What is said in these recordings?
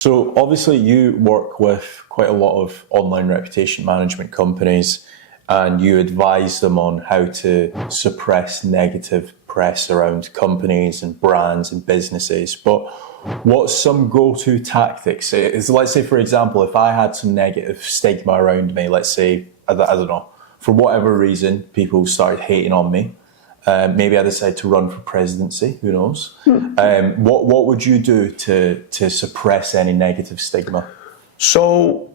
So obviously you work with quite a lot of online reputation management companies and you advise them on how to suppress negative press around companies and brands and businesses. But what's some go-to tactics? Let's say, for example, if I had some negative stigma around me, let's say, I don't know, for whatever reason, people started hating on me. Maybe I decide to run for presidency, who knows? What would you do to suppress any negative stigma? So,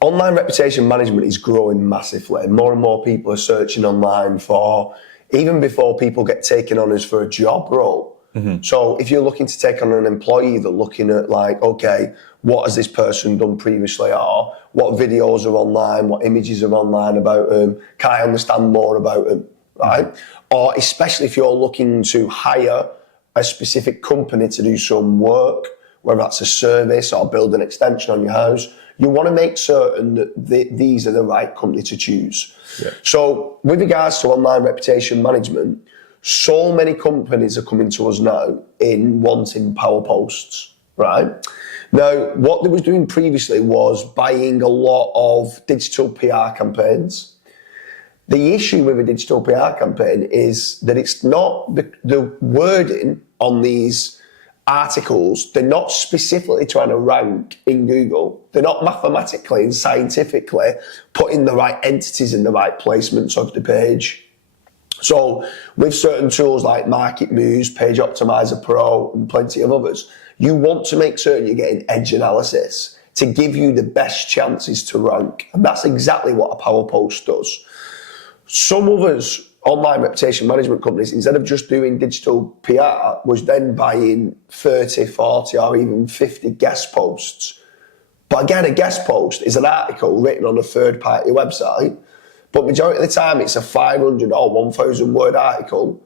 online reputation management is growing massively. More and more people are searching online for, even before people get taken on as for a job role. Mm-hmm. So if you're looking to take on an employee, they're looking at like, okay, what has this person done previously, or what videos are online, what images are online about them, can I understand more about them, right? Mm-hmm. Or especially if you're looking to hire a specific company to do some work, whether that's a service or build an extension on your house, you want to make certain that these are the right company to choose. Yeah. So with regards to online reputation management, so many companies are coming to us now in wanting power posts, right? Now, what they was doing previously was buying a lot of digital PR campaigns. The issue with a digital PR campaign is that it's not the wording on these articles, they're not specifically trying to rank in Google. They're not mathematically and scientifically putting the right entities in the right placements of the page. So with certain tools like Market Moves, Page Optimizer Pro, and plenty of others, you want to make certain you're getting edge analysis to give you the best chances to rank. And that's exactly what a power post does. Some others, online reputation management companies, instead of just doing digital PR, was then buying 30, 40 or even 50 guest posts. But again, a guest post is an article written on a third-party website, but majority of the time it's a 500 or 1,000 word article,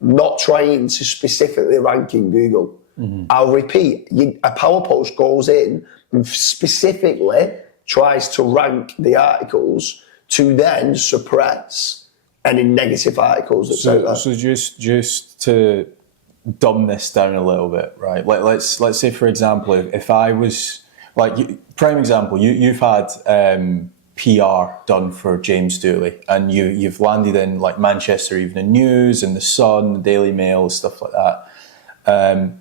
not trying to specifically rank in Google. Mm-hmm. I'll repeat, a power post goes in and specifically tries to rank the articles to then suppress any negative articles that's out there. So just to dumb this down a little bit, right? Let's say, for example, if I was like, prime example, you've had PR done for James Dooley, and you've landed in like Manchester Evening News and the Sun, the Daily Mail, stuff like that.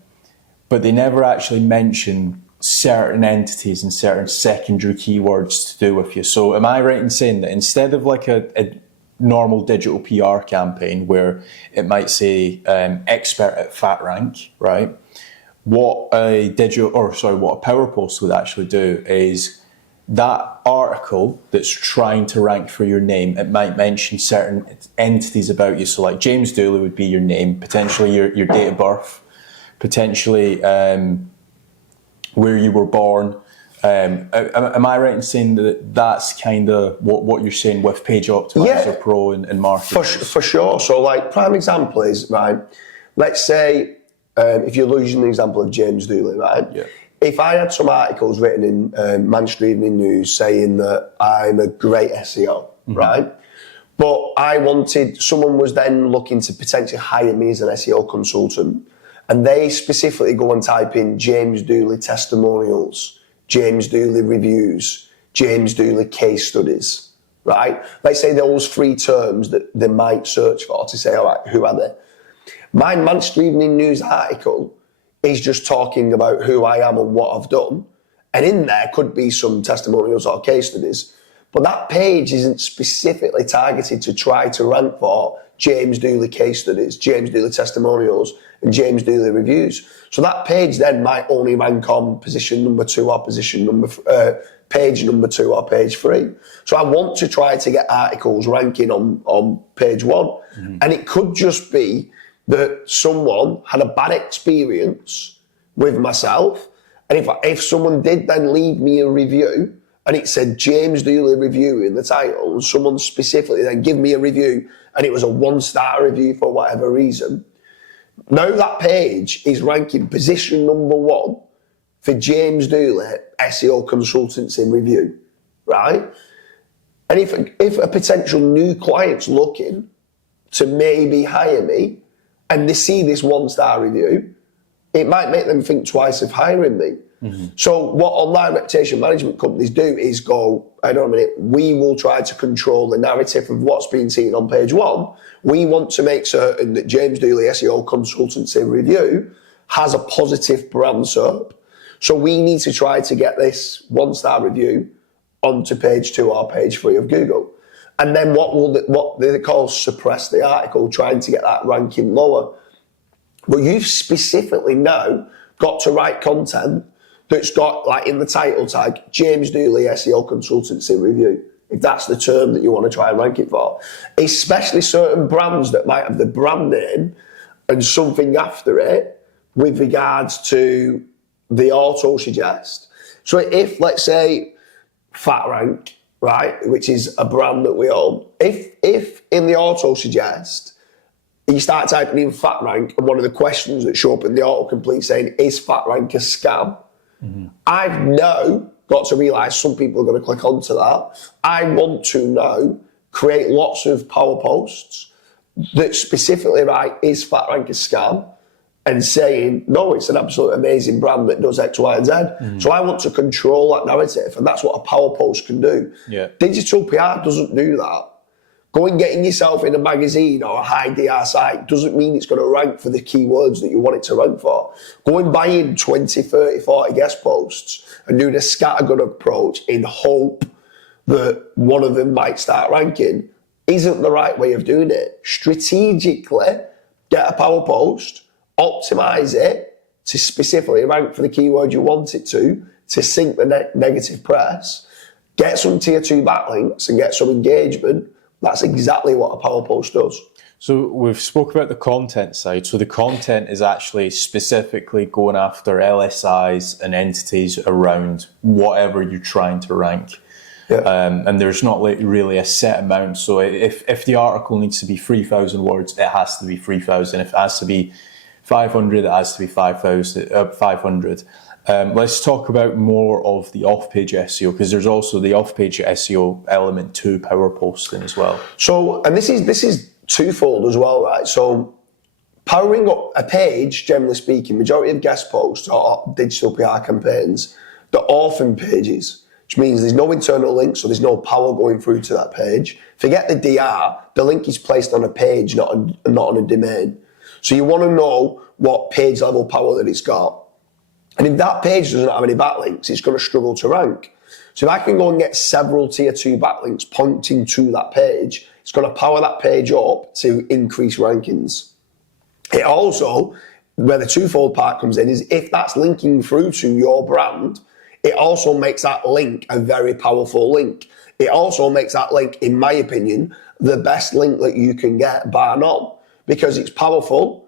But they never actually mention certain entities and certain secondary keywords to do with you. So am I right in saying that instead of like a normal digital PR campaign where it might say expert at fat rank, right? What a power post would actually do is that article that's trying to rank for your name, it might mention certain entities about you. So like James Dooley would be your name, potentially your date of birth, potentially where you were born. Am I right in saying that that's kind of what you're saying with Page Optimizer Pro and Market? For sure. So like prime example is, right, let's say if you're using the example of James Dooley, right? Yeah. If I had some articles written in Manchester Evening News saying that I'm a great SEO, mm-hmm. right? But someone was then looking to potentially hire me as an SEO consultant, and they specifically go and type in James Dooley testimonials, James Dooley reviews, James Dooley case studies, right? Let's say those three terms that they might search for to say, all right, who are they? My Manchester Evening News article is just talking about who I am and what I've done. And in there could be some testimonials or case studies. But that page isn't specifically targeted to try to rank for James Dooley case studies, James Dooley testimonials, and James Dooley reviews. So that page then might only rank on position number 2 or page number 2 or page 3. So I want to try to get articles ranking on page 1. Mm-hmm. And it could just be that someone had a bad experience with myself. And if someone did then leave me a review and it said James Dooley review in the title, and someone specifically then give me a review and it was a 1-star review for whatever reason, now that page is ranking position number 1 for James Dooley SEO consultancy review, right? And if a potential new client's looking to maybe hire me and they see this 1-star review, it might make them think twice of hiring me. So what online reputation management companies do is go, hang on a minute, we will try to control the narrative of what's being seen on page one. We want to make certain that James Dooley SEO Consultancy Review has a positive brand SERP. So we need to try to get this 1-star review onto page 2 or page 3 of Google. And then what they call suppress the article, trying to get that ranking lower. But you've specifically now got to write content that's got, like in the title tag, James Dooley SEO Consultancy Review, if that's the term that you want to try and rank it for. Especially certain brands that might have the brand name and something after it with regards to the auto suggest. So if, let's say, FatRank, right, which is a brand that we own, if in the auto suggest, you start typing in FatRank and one of the questions that show up in the autocomplete saying, is FatRank a scam? I've now got to realise some people are going to click onto that. I want to now create lots of power posts that specifically write, is FatRank a scam? And saying, no, it's an absolute amazing brand that does X, Y, and Z. So I want to control that narrative, and that's what a power post can do. Yeah. Digital PR doesn't do that. Going getting yourself in a magazine or a high DR site doesn't mean it's going to rank for the keywords that you want it to rank for. Going buying 20, 30, 40 guest posts and doing a scattergun approach in hope that one of them might start ranking isn't the right way of doing it. Strategically, get a power post, optimize it to specifically rank for the keyword you want it to sink the negative press, get some tier 2 backlinks and get some engagement. That's exactly what a power post does. So we've spoke about the content side. So the content is actually specifically going after LSIs and entities around whatever you're trying to rank. Yeah. And there's not really a set amount. So if the article needs to be 3,000 words, it has to be 3,000. If it has to be 500, it has to be 500. Let's talk about more of the off-page SEO, because there's also the off-page SEO element to power posting as well. So, and this is twofold as well, right? So powering up a page, generally speaking, majority of guest posts or digital PR campaigns, they're orphan pages, which means there's no internal link, so there's no power going through to that page. Forget the DR, the link is placed on a page, not on a domain. So you want to know what page level power that it's got. And if that page doesn't have any backlinks, it's going to struggle to rank. So if I can go and get several tier 2 backlinks pointing to that page, it's going to power that page up to increase rankings. It also, where the twofold part comes in, is if that's linking through to your brand, it also makes that link a very powerful link. It also makes that link, in my opinion, the best link that you can get, bar none, because it's powerful.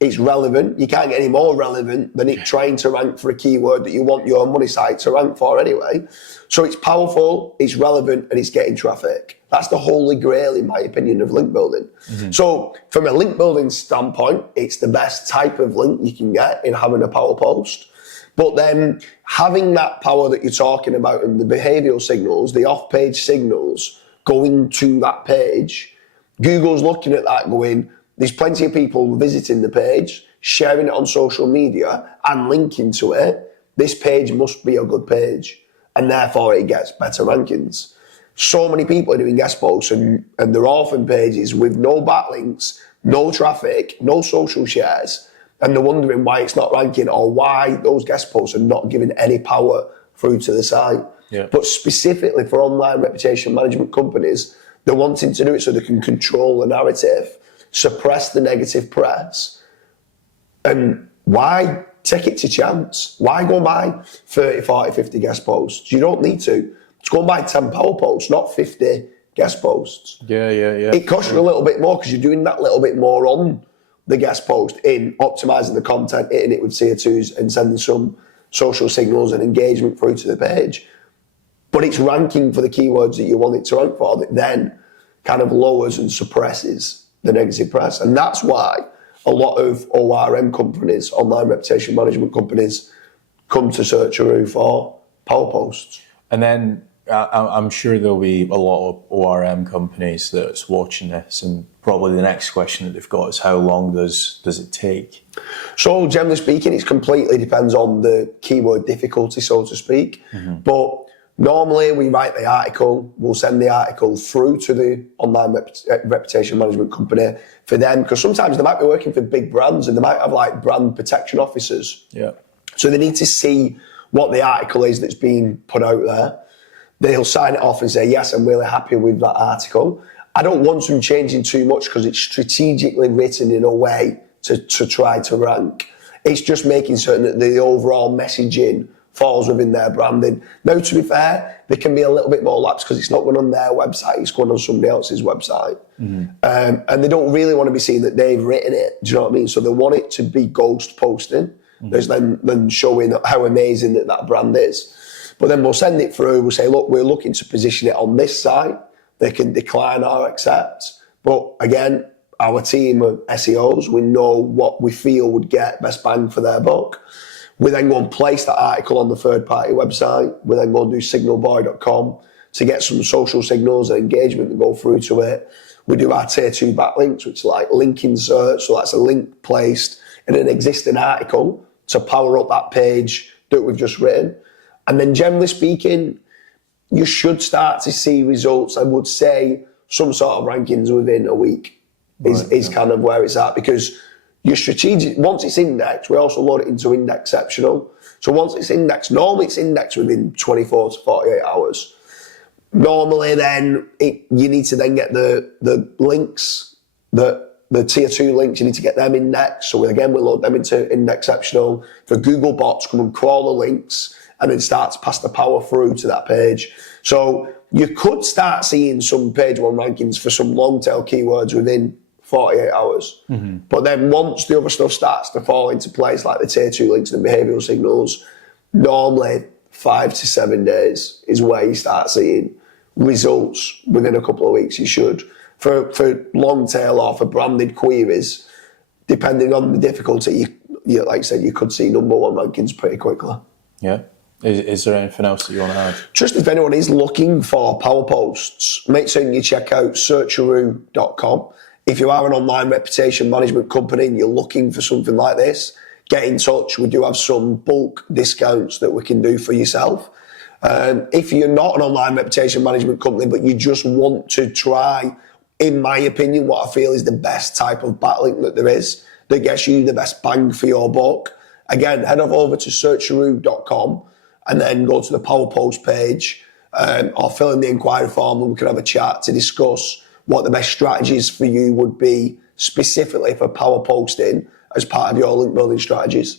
It's relevant. You can't get any more relevant than it trying to rank for a keyword that you want your money site to rank for anyway. So it's powerful, it's relevant, and it's getting traffic. That's the holy grail, in my opinion, of link building. So from a link building standpoint, it's the best type of link you can get in having a power post. But then having that power that you're talking about and the behavioral signals, the off-page signals going to that page, Google's looking at that going, there's plenty of people visiting the page, sharing it on social media and linking to it. This page must be a good page, and therefore it gets better rankings. So many people are doing guest posts and they're orphan pages with no backlinks, no traffic, no social shares, and they're wondering why it's not ranking or why those guest posts are not giving any power through to the site. Yeah. But specifically for online reputation management companies, they're wanting to do it so they can control the narrative, suppress the negative press. And why take it to chance? Why go buy 30, 40, 50 guest posts? You don't need to. Just go and buy 10 power posts, not 50 guest posts. Yeah. It costs you a little bit more because you're doing that little bit more on the guest post in optimizing the content, hitting it with tier 2s and sending some social signals and engagement through to the page. But it's ranking for the keywords that you want it to rank for that then kind of lowers and suppresses the negative press. And that's why a lot of ORM companies, online reputation management companies, come to Searcheroo for power posts. And then I'm sure there'll be a lot of ORM companies that's watching this, and probably the next question that they've got is how long does it take? So generally speaking, it completely depends on the keyword difficulty, so to speak. But normally we write the article, we'll send the article through to the online reputation management company for them, because sometimes they might be working for big brands and they might have like brand protection officers. Yeah. So they need to see what the article is that's being put out there. They'll sign it off and say, yes, I'm really happy with that article. I don't want them changing too much because it's strategically written in a way to try to rank. It's just making certain that the overall messaging falls within their branding. Now, to be fair, there can be a little bit more lapse because it's not going on their website, it's going on somebody else's website. And they don't really want to be seeing that they've written it. Do you know what I mean? So they want it to be ghost posting. There's then showing how amazing that brand is. But then we'll send it through, we'll say, look, we're looking to position it on this site. They can decline or accept. But again, our team of SEOs, we know what we feel would get best bang for their buck. We then go and place that article on the third-party website. We then go and do signalboy.com to get some social signals and engagement to go through to it. We do our tier 2 backlinks, which is like link insert. So that's a link placed in an existing article to power up that page that we've just written. And then generally speaking, you should start to see results. I would say some sort of rankings within a week is kind of where it's at, because your strategic, once it's indexed, we also load it into Indexceptional. So once it's indexed, normally it's indexed within 24 to 48 hours. Normally then you need to then get the links, the tier 2 links, you need to get them indexed. So again, we load them into Indexceptional. The Google bots come and crawl the links and then start to pass the power through to that page. So you could start seeing some page 1 rankings for some long tail keywords within 48 hours. But then once the other stuff starts to fall into place, like the tier 2 links and the behavioural signals, normally 5 to 7 days is where you start seeing results. Within a couple of weeks, you should. For long tail or for branded queries, depending on the difficulty, you like I said, you could see number 1 rankings pretty quickly. Yeah. Is there anything else that you want to add? Just if anyone is looking for power posts, make sure you check out searcheroo.com. If you are an online reputation management company and you're looking for something like this, get in touch. We do have some bulk discounts that we can do for yourself. If you're not an online reputation management company, but you just want to try, in my opinion, what I feel is the best type of backlink that there is, that gets you the best bang for your buck, again, head over to searcheroo.com and then go to the Power Post page or fill in the inquiry form and we can have a chat to discuss what the best strategies for you would be specifically for power posting as part of your link building strategies.